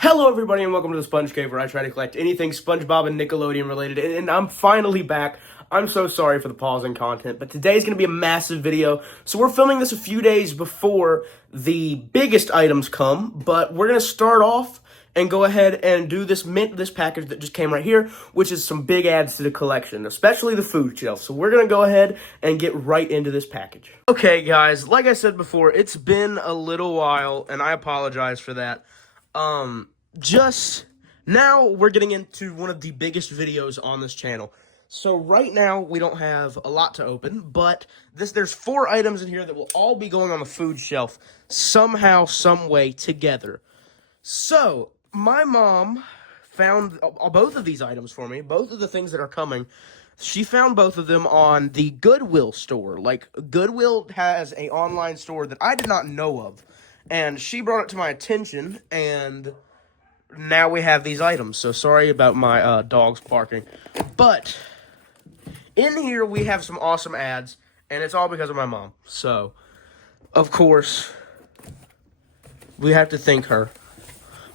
Hello everybody and welcome to the Sponge Cave, where I try to collect anything SpongeBob and Nickelodeon related, and I'm finally back. I'm so sorry for the pause in content, but today's going to be a massive video. So we're filming this a few days before the biggest items come, but we're going to start off and go ahead and do this package that just came right here, which is some big adds to the collection, especially the food shelf. So we're going to go ahead and get right into this package. Okay guys, like I said before, it's been a little while, and I apologize for that. Just now we're getting into one of the biggest videos on this channel. So right now we don't have a lot to open, but there's 4 items in here that will all be going on the food shelf somehow, some way together. So my mom found both of these items for me, both of the things that are coming. She found both of them on the Goodwill store. Like, Goodwill has an online store that I did not know of. And she brought it to my attention, and now we have these items. So sorry about my dogs barking. But in here we have some awesome ads, and it's all because of my mom. So, of course, we have to thank her.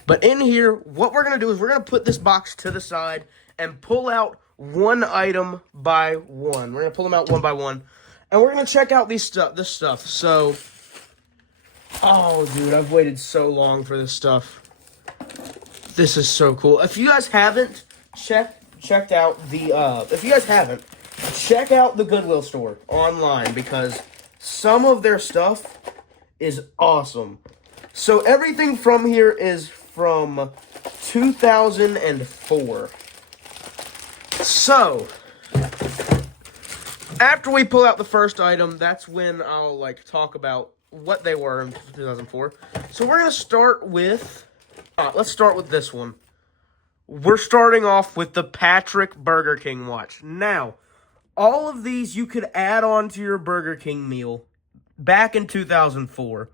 But in here, what we're going to do is we're going to put this box to the side and pull out one item by one. We're going to pull them out one by one, and we're going to check out this stuff. So, oh, dude, I've waited so long for this stuff. This is so cool. If you guys haven't checked out check out the Goodwill store online, because some of their stuff is awesome. So everything from here is from 2004. So after we pull out the first item, that's when I'll talk about what they were in 2004. So we're gonna start with let's start with this one. We're starting off with the Patrick Burger King watch. Now, all of these you could add on to your Burger King meal back in 2004.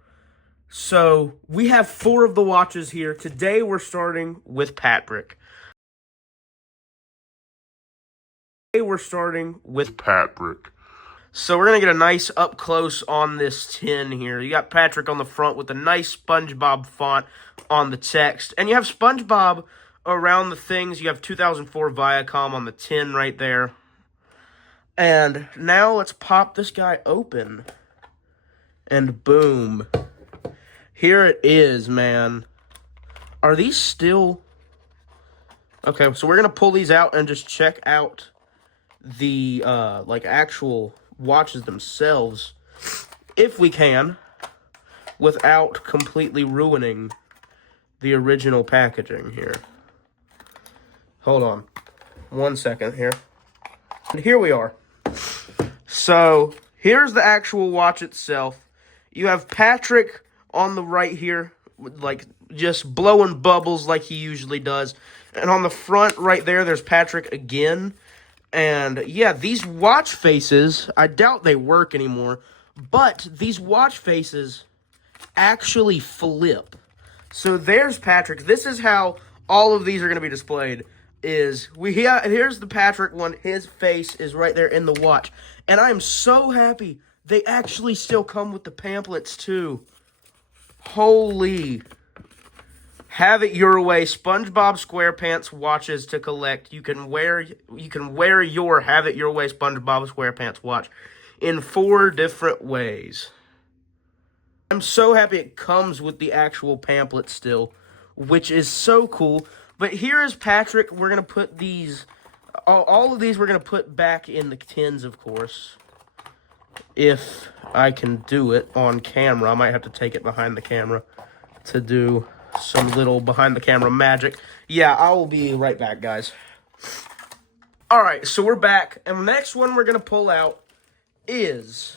So we have 4 of the watches here. Today we're starting with Patrick. So we're going to get a nice up close on this tin here. You got Patrick on the front with a nice SpongeBob font on the text. And you have SpongeBob around the things. You have 2004 Viacom on the tin right there. And now let's pop this guy open. And boom. Here it is, man. Are these still... Okay, so we're going to pull these out and just check out the, actual watches themselves, if we can, without completely ruining the original packaging here. Hold on 1 second here. And here we are. So here's the actual watch itself. You have Patrick on the right here, just blowing bubbles like he usually does. And on the front right there, there's Patrick again. And yeah, these watch faces, I doubt they work anymore, but these watch faces actually flip. So there's Patrick. This is how all of these are going to be displayed. Here's the Patrick one. His face is right there in the watch. And I'm so happy they actually still come with the pamphlets too. Holy. Have it your way. SpongeBob SquarePants watches to collect. You can wear your Have it your way SpongeBob SquarePants watch in 4 different ways. I'm so happy it comes with the actual pamphlet still, which is so cool. But here is Patrick. We're going to put these, all of these we're going to put back in the tins, of course. If I can do it on camera. I might have to take it behind the camera to do some little behind the camera magic. Yeah, I will be right back, guys. Alright, so we're back. And the next one we're going to pull out is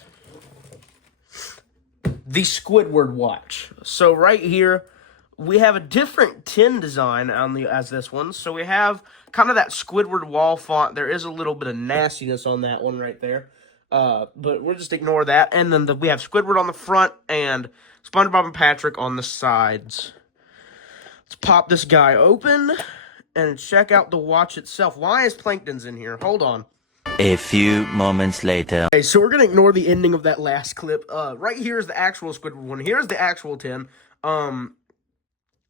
the Squidward watch. So right here, we have a different tin design as this one. So we have kind of that Squidward wall font. There is a little bit of nastiness on that one right there. But we'll just ignore that. And then we have Squidward on the front and SpongeBob and Patrick on the sides. Let's pop this guy open and check out the watch itself. Why is Plankton's in here? Hold on. A few moments later. Okay, so we're going to ignore the ending of that last clip. Right here is the actual Squidward one. Here's the actual tin.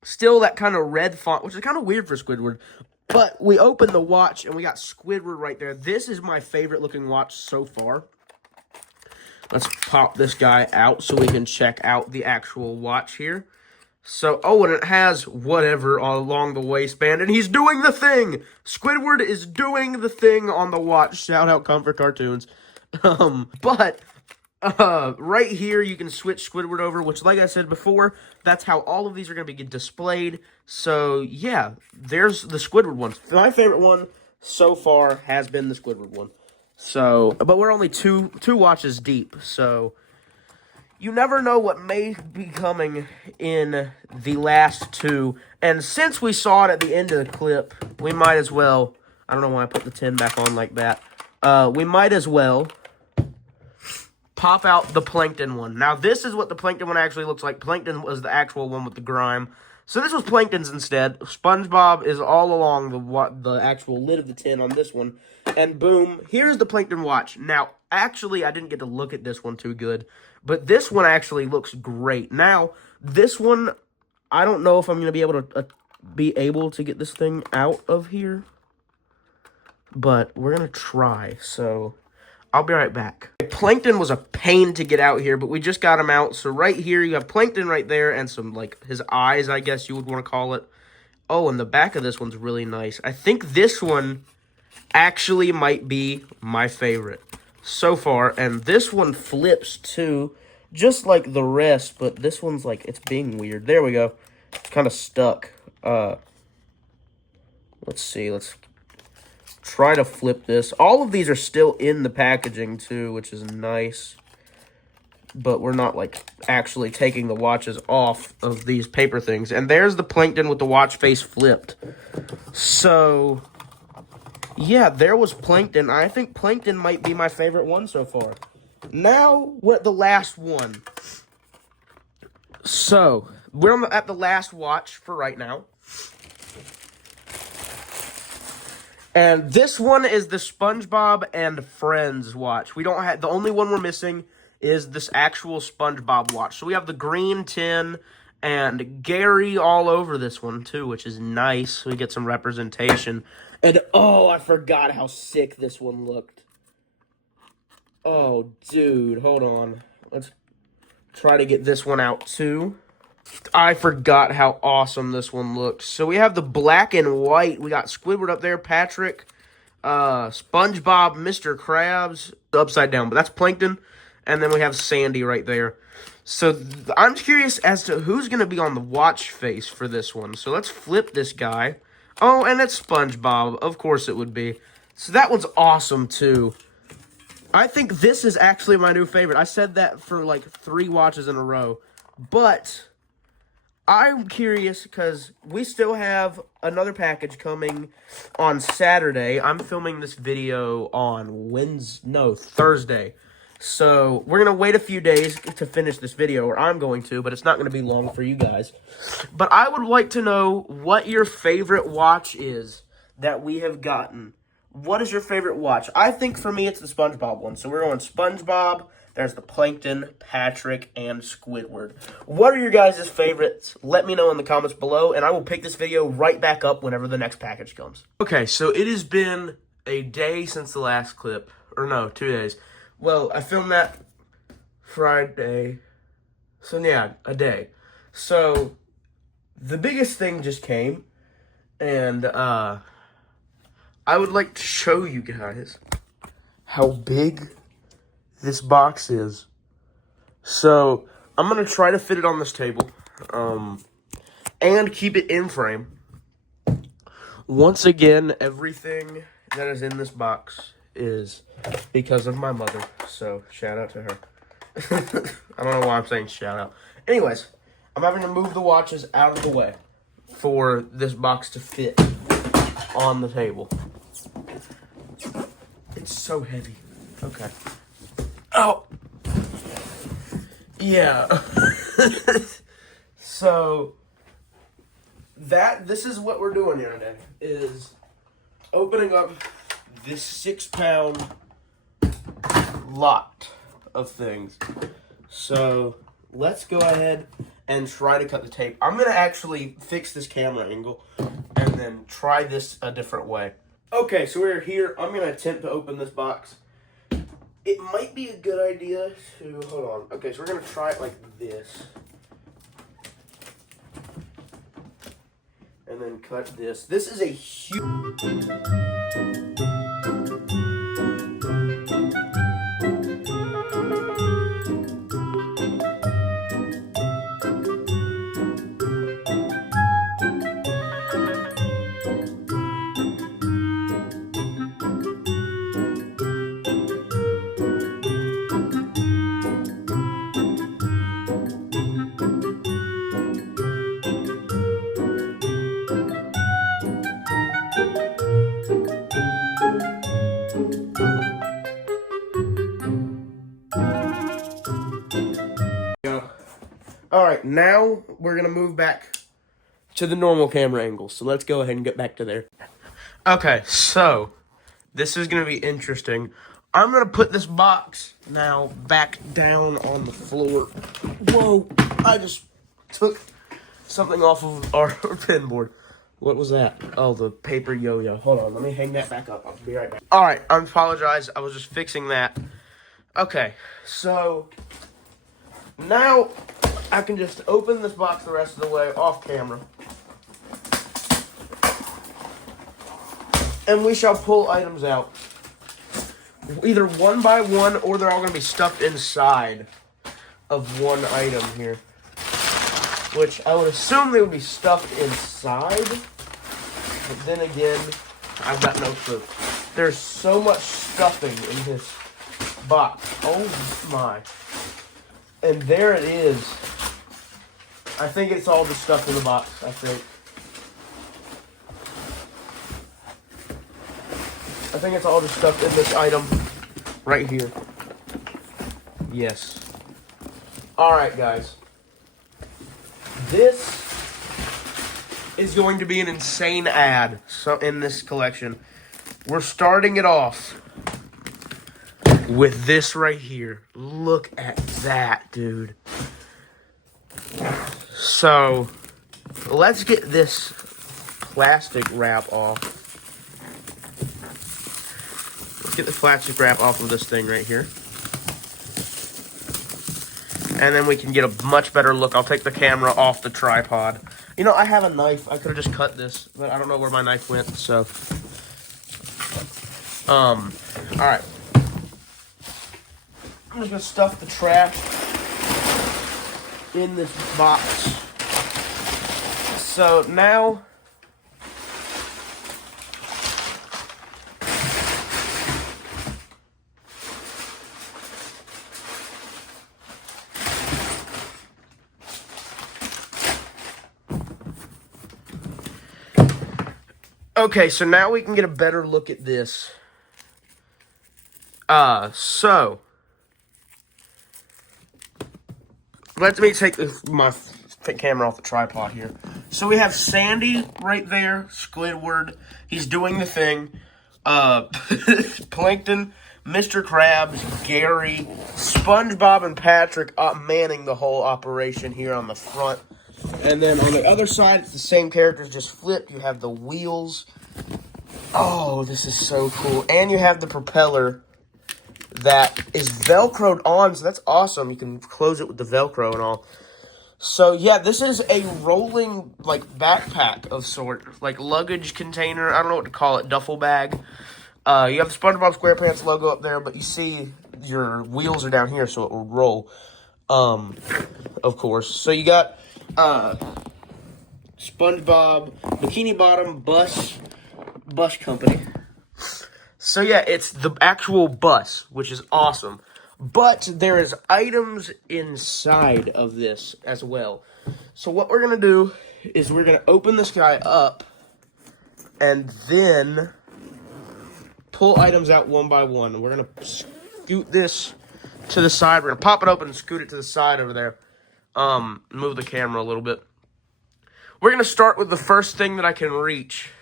Still that kind of red font, which is kind of weird for Squidward. But we opened the watch, and we got Squidward right there. This is my favorite looking watch so far. Let's pop this guy out so we can check out the actual watch here. So, oh, and it has whatever along the waistband, and he's doing the thing! Squidward is doing the thing on the watch. Shout out Comfort Cartoons. Right here, you can switch Squidward over, which, like I said before, that's how all of these are going to be displayed. So, yeah, there's the Squidward one. My favorite one so far has been the Squidward one. So, but we're only two watches deep, so you never know what may be coming in the last two. And since we saw it at the end of the clip, we might as well, I don't know why I put the 10 back on like that. We might as well pop out the Plankton one. Now, this is what the Plankton one actually looks like. Plankton was the actual one with the grime. So this was Plankton's instead. SpongeBob is all along the actual lid of the tin on this one. And boom, here's the Plankton watch. Now, actually, I didn't get to look at this one too good. But this one actually looks great. Now, this one, I don't know if I'm going to be able to get this thing out of here. But we're going to try, so I'll be right back. Plankton was a pain to get out here, but we just got him out. So right here, you have Plankton right there and some, like, his eyes, I guess you would want to call it. Oh, and the back of this one's really nice. I think this one actually might be my favorite so far. And this one flips, too, just like the rest. But this one's, like, it's being weird. There we go. It's kind of stuck. Let's see. Let's try to flip this. All of these are still in the packaging too, which is nice. But we're not like actually taking the watches off of these paper things. And there's the Plankton with the watch face flipped. So, yeah, there was Plankton. I think Plankton might be my favorite one so far. Now, we're at the last one. So, we're at the last watch for right now. And this one is the SpongeBob and Friends watch. We don't have, the only one we're missing is this actual SpongeBob watch. So we have the green tin and Gary all over this one too, which is nice. We get some representation. And oh, I forgot how sick this one looked. Oh, dude, hold on. Let's try to get this one out too. I forgot how awesome this one looks. So we have the black and white. We got Squidward up there, Patrick, SpongeBob, Mr. Krabs, upside down. But that's Plankton. And then we have Sandy right there. So I'm curious as to who's going to be on the watch face for this one. So let's flip this guy. Oh, and it's SpongeBob. Of course it would be. So that one's awesome too. I think this is actually my new favorite. I said that for like 3 watches in a row. But I'm curious because we still have another package coming on Saturday. I'm filming this video on Thursday. So we're going to wait a few days to finish this video, or I'm going to, but it's not going to be long for you guys. But I would like to know what your favorite watch is that we have gotten. What is your favorite watch? I think for me it's the SpongeBob one. So we're going SpongeBob. There's the Plankton, Patrick, and Squidward. What are your guys' favorites? Let me know in the comments below, and I will pick this video right back up whenever the next package comes. Okay, so it has been a day since the last clip. Or no, 2 days. Well, I filmed that Friday. So yeah, a day. So the biggest thing just came, and I would like to show you guys how big this box is. So I'm gonna try to fit it on this table, and keep it in frame. Once again, everything that is in this box is because of my mother. So shout out to her. I don't know why I'm saying shout out. Anyways, I'm having to move the watches out of the way for this box to fit on the table. It's so heavy. Okay. Oh, yeah. So this is what we're doing here today, is opening up this 6-pound lot of things. So let's go ahead and try to cut the tape. I'm going to actually fix this camera angle and then try this a different way. Okay, so we're here. I'm going to attempt to open this box. It might be a good idea to, hold on. Okay, so we're going to try it like this. And then cut this. This is a huge... Alright, now we're going to move back to the normal camera angle. So let's go ahead and get back to there. Okay, so this is going to be interesting. I'm going to put this box now back down on the floor. Whoa, I just took something off of our pin board. What was that? Oh, the paper yo-yo. Hold on, let me hang that back up. I'll be right back. Alright, I apologize. I was just fixing that. Okay, so now I can just open this box the rest of the way off camera. And we shall pull items out. Either one by one, or they're all going to be stuffed inside of one item here. Which I would assume they would be stuffed inside. But then again, I've got no clue. There's so much stuffing in this box. Oh my. And there it is. I think it's all just stuffed in the box, I think. I think it's all just stuffed in this item right here. Yes. Alright, guys. This is going to be an insane ad in this collection. We're starting it off with this right here. Look at that, dude. So, let's get this plastic wrap off. Let's get the plastic wrap off of this thing right here. And then we can get a much better look. I'll take the camera off the tripod. You know, I have a knife. I could have just cut this, but I don't know where my knife went, so. Alright. I'm just gonna stuff the trash in this box. So now okay, so now we can get a better look at this. So let me take my camera off the tripod here. So we have Sandy right there, Squidward. He's doing the thing. Plankton, Mr. Krabs, Gary, SpongeBob, and Patrick manning the whole operation here on the front. And then on the other side, it's the same characters, just flipped. You have the wheels. Oh, this is so cool. And you have the propeller that is Velcroed on, so that's awesome. You can close it with the Velcro and all. So, yeah, this is a rolling, like, backpack of sort. Like, luggage container. I don't know what to call it. Duffel bag. You have the SpongeBob SquarePants logo up there, but you see your wheels are down here, so it will roll. Of course. So, you got SpongeBob Bikini Bottom Bus Company. So, yeah, it's the actual bus, which is awesome. But there is items inside of this as well. So what we're going to do is we're going to open this guy up and then pull items out one by one. We're going to scoot this to the side. We're going to pop it open and scoot it to the side over there. Move the camera a little bit. We're going to start with the first thing that I can reach,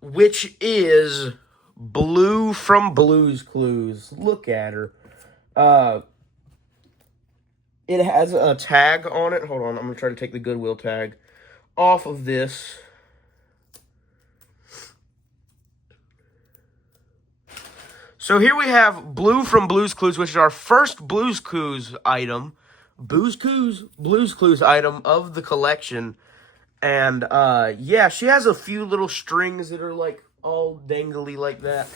which is Blue from Blue's Clues. Look at her. It has a tag on it. Hold on, I'm going to try to take the Goodwill tag off of this. So here we have Blue from Blue's Clues, which is our first Blue's Clues item. Blue's Clues item of the collection. And, yeah, she has a few little strings that are, like, all dangly like that.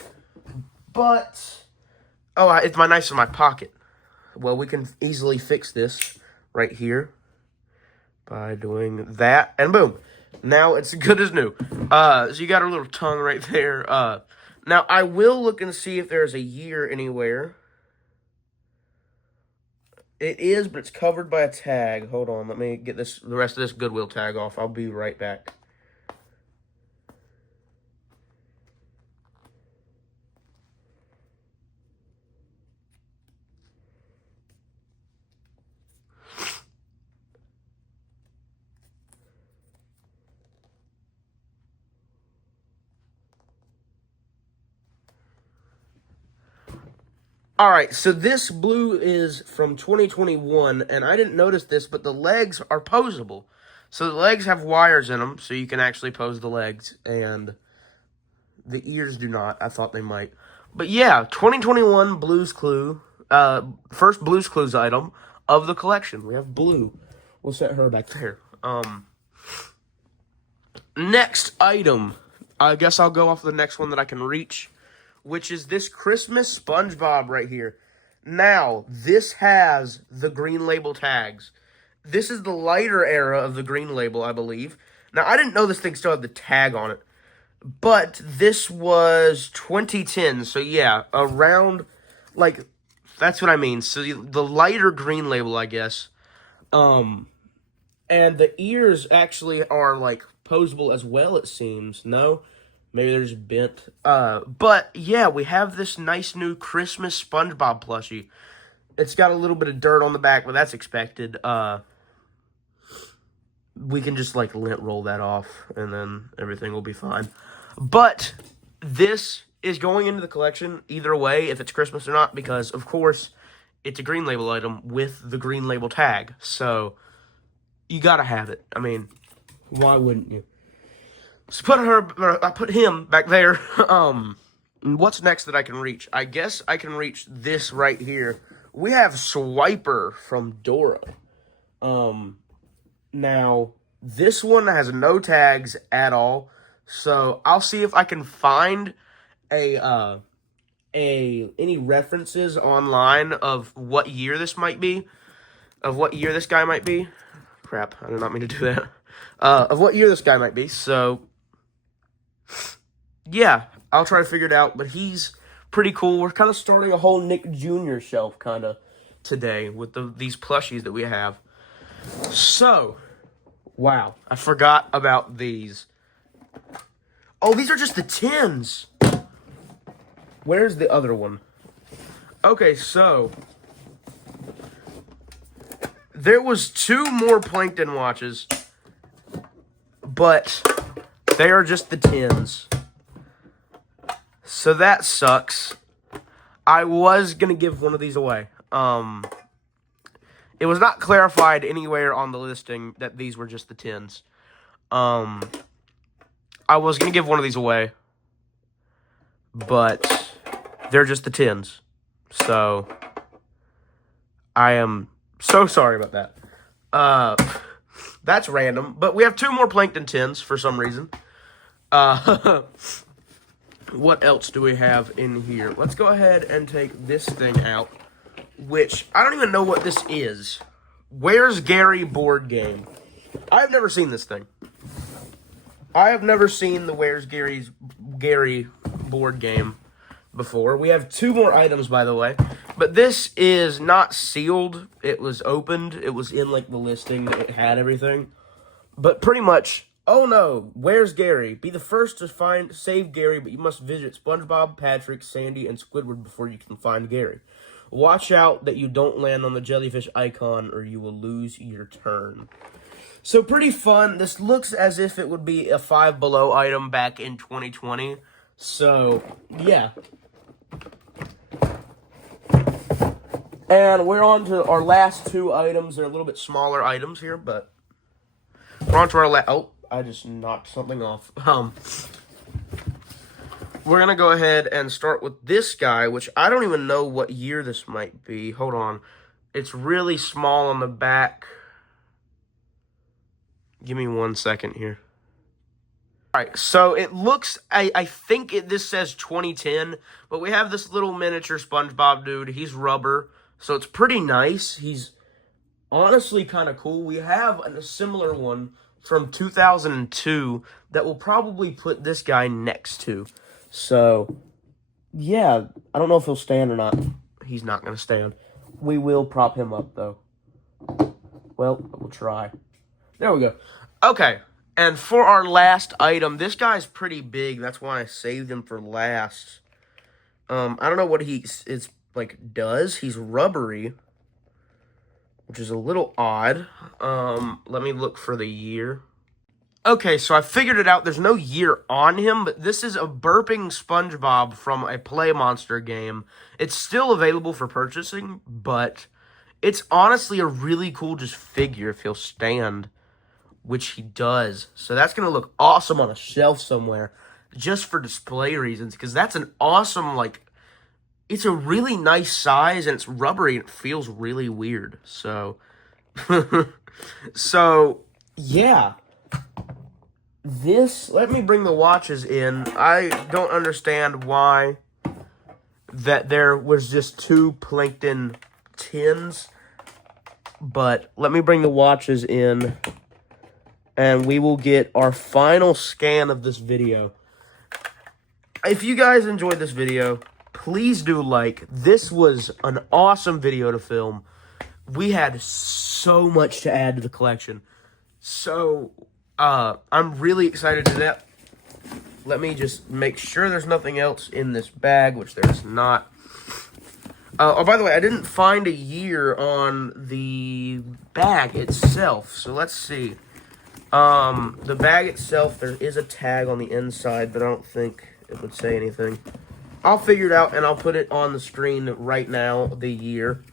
But, oh, it's nice in my pocket. Well, we can easily fix this right here by doing that. And boom. Now it's good as new. So you got her little tongue right there. Now, I will look and see if there's a year anywhere. It is, but it's covered by a tag. Hold on, let me get the rest of this Goodwill tag off. I'll be right back. All right, so this blue is from 2021, and I didn't notice this, but the legs are posable. So the legs have wires in them, so you can actually pose the legs, and the ears do not. I thought they might. But yeah, 2021 Blue's Clue, first Blue's Clues item of the collection. We have Blue. We'll set her back there. Next item. I guess I'll go off the next one that I can reach, which is this Christmas SpongeBob right here. Now, this has the green label tags. This is the lighter era of the green label, I believe. Now, I didn't know this thing still had the tag on it, but this was 2010, so yeah, around, like, that's what I mean. So the lighter green label, I guess. And the ears actually are, like, posable as well, it seems. No? Maybe they're just bent. But, yeah, we have this nice new Christmas SpongeBob plushie. It's got a little bit of dirt on the back, but that's expected. We can just, like, lint roll that off, and then everything will be fine. But this is going into the collection either way, if it's Christmas or not, because, of course, it's a green label item with the green label tag. So, you gotta have it. I mean, why wouldn't you? So I put him back there. What's next that I can reach? I guess I can reach this right here. We have Swiper from Dora. Now, this one has no tags at all. So, I'll see if I can find any references online of what year this might be. Of what year this guy might be. Crap, I did not mean to do that. Of what year this guy might be. So, yeah, I'll try to figure it out, but he's pretty cool. We're kind of starting a whole Nick Jr. shelf kind of today with these plushies that we have. So, wow, I forgot about these. Oh, these are just the tins. Where's the other one? Okay, so there was 2 more Plankton watches, but they are just the tins. So that sucks. I was going to give one of these away. It was not clarified anywhere on the listing that these were just the tins. I was going to give one of these away, but they're just the tins. So, I am so sorry about that. That's random, but we have 2 more Plankton tins for some reason. What else do we have in here? Let's go ahead and take this thing out, which I don't even know what this is. Where's Gary board game? I've never seen this thing. I have never seen the Where's Gary board game before. We have 2 more items, by the way. But this is not sealed. It was opened. It was in, like, the listing. It had everything. But pretty much, oh no, where's Gary? Be the first to save Gary, but you must visit SpongeBob, Patrick, Sandy, and Squidward before you can find Gary. Watch out that you don't land on the jellyfish icon or you will lose your turn. So pretty fun. This looks as if it would be a Five Below item back in 2020. So, yeah. And we're on to our last two items. They're a little bit smaller items here, but we're on to our oh, I just knocked something off. We're going to go ahead and start with this guy, which I don't even know what year this might be. Hold on. It's really small on the back. Give me 1 second here. All right, so it looks, I think this says 2010, but we have this little miniature SpongeBob dude. He's rubber, so it's pretty nice. He's honestly kind of cool. We have a similar one from 2002 that we'll probably put this guy next to. So, yeah, I don't know if he'll stand or not. He's not going to stand. We will prop him up, though. Well, we'll try. There we go. Okay, and for our last item, this guy's pretty big. That's why I saved him for last. I don't know what does. He's rubbery, which is a little odd. Let me look for the year. Okay, so I figured it out. There's no year on him, but this is a burping SpongeBob from a Play Monster game. It's still available for purchasing, but it's honestly a really cool just figure if he'll stand, which he does. So that's going to look awesome on a shelf somewhere just for display reasons, because that's an awesome, it's a really nice size, and it's rubbery, and it feels really weird. So, yeah. Let me bring the watches in. I don't understand why that there was just two plankton tins, but let me bring the watches in, and we will get our final scan of this video. If you guys enjoyed this video, please do like. This was an awesome video to film. We had so much to add to the collection. So, I'm really excited to do that. Let me just make sure there's nothing else in this bag, which there's not. Oh, by the way, I didn't find a year on the bag itself, so let's see. The bag itself, there is a tag on the inside, but I don't think it would say anything. I'll figure it out, and I'll put it on the screen right now, the year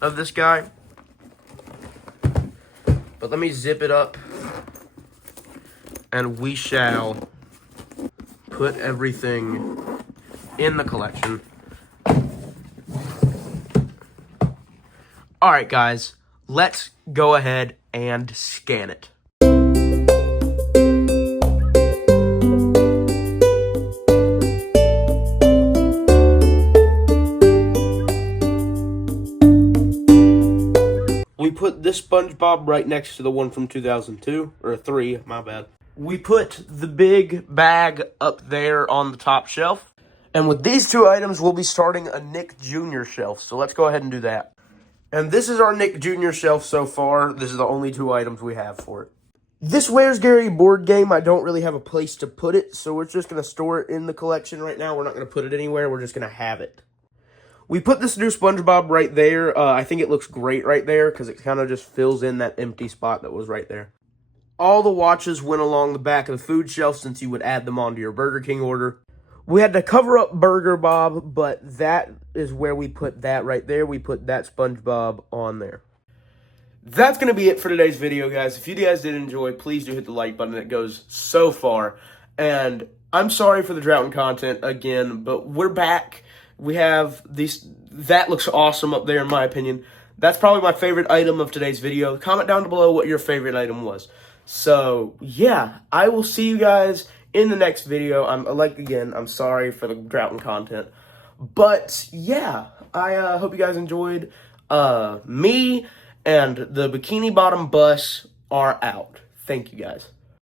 of this guy. But let me zip it up, and we shall put everything in the collection. Alright, guys, let's go ahead and scan it. We put this SpongeBob right next to the one from 2002, or 3, my bad. We put the big bag up there on the top shelf. And with these two items, we'll be starting a Nick Jr. shelf. So let's go ahead and do that. And this is our Nick Jr. shelf so far. This is the only two items we have for it. This Where's Gary board game, I don't really have a place to put it. So we're just going to store it in the collection right now. We're not going to put it anywhere. We're just going to have it. We put this new SpongeBob right there. I think it looks great right there because it kind of just fills in that empty spot that was right there. All the watches went along the back of the food shelf since you would add them onto your Burger King order. We had to cover up Burger Bob, but that is where we put that right there. We put that SpongeBob on there. That's going to be it for today's video, guys. If you guys did enjoy, please do hit the like button. It goes so far. And I'm sorry for the drought in content again, but we're back. We have these. That looks awesome up there, in my opinion. That's probably my favorite item of today's video. Comment down below what your favorite item was. So, yeah, I will see you guys in the next video. I'm sorry for the drought in content. But, yeah, I hope you guys enjoyed. Me and the Bikini Bottom Bus are out. Thank you, guys.